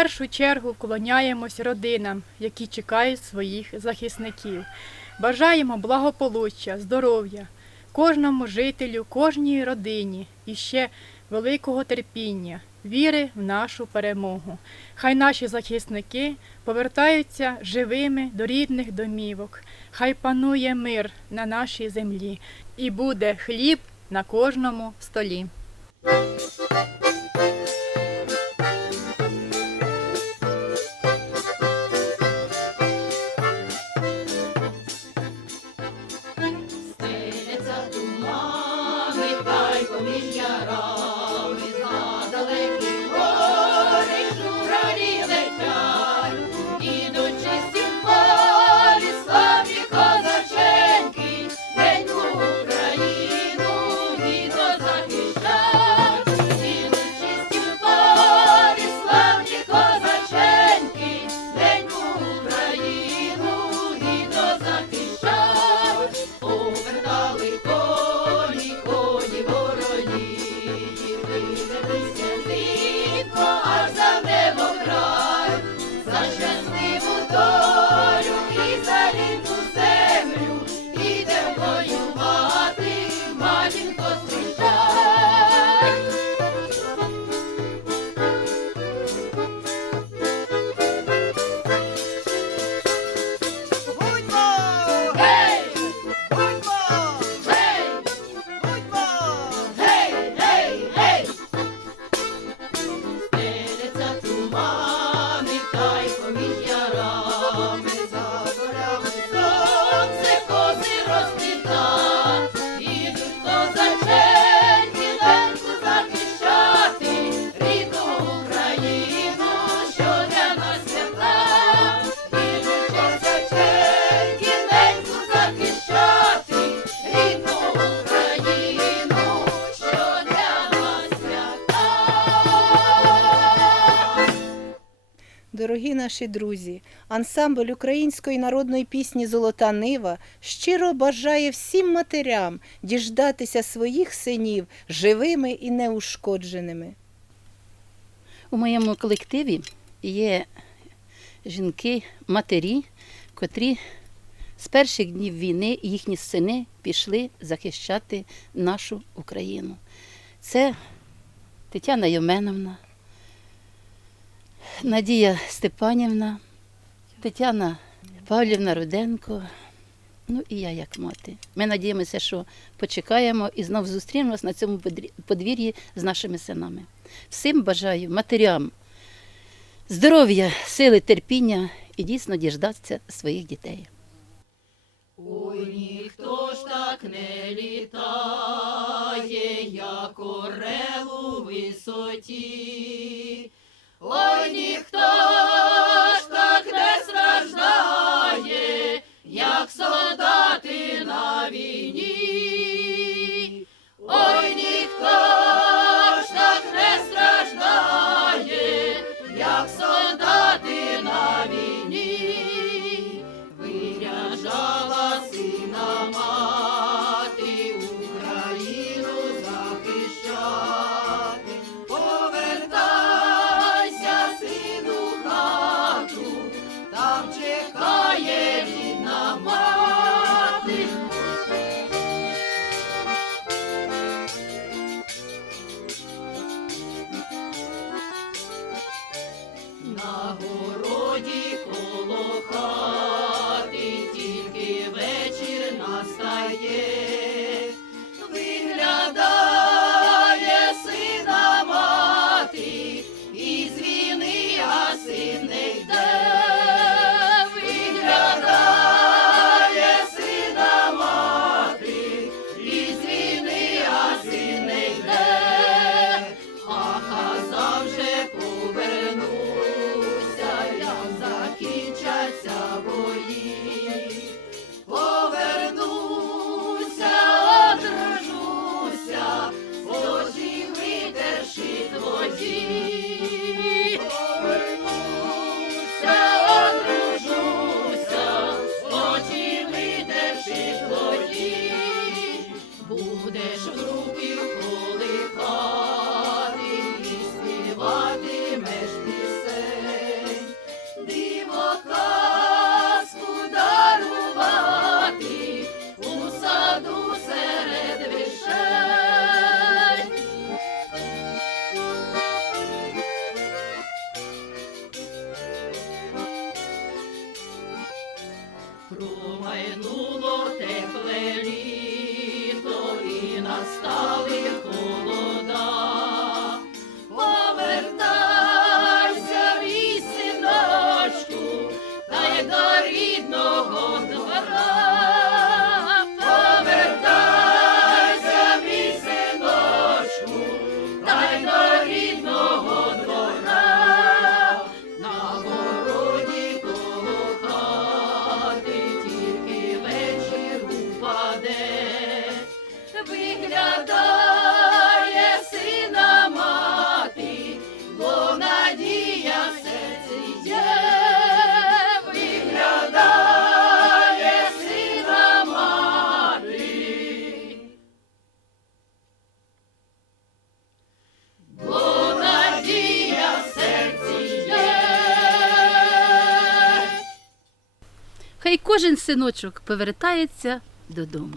першу чергу вклоняємось родинам, які чекають своїх захисників. Бажаємо благополуччя, здоров'я кожному жителю, кожній родині і ще великого терпіння, віри в нашу перемогу. Хай наші захисники повертаються живими до рідних домівок. Хай панує мир на нашій землі і буде хліб на кожному столі. Дорогі наші друзі, ансамбль української народної пісні Золота Нива щиро бажає всім матерям діждатися своїх синів живими і неушкодженими. У моєму колективі є жінки, матері, котрі з перших днів війни їхні сини пішли захищати нашу Україну. Це Тетяна Йоменовна, Надія Степанівна, Тетяна Павлівна Руденко. Ну і я як мати. Ми надіємося, що почекаємо і знов зустрінемось на цьому подвір'ї з нашими синами. Всім бажаю матерям здоров'я, сили, терпіння і дійсно діждатися своїх дітей. Ой, ніхто ж так не літає, як орел у висоті. Ой, ніхто ж так не страждає, як солдати на війні. настає. Кожен синочок повертається додому.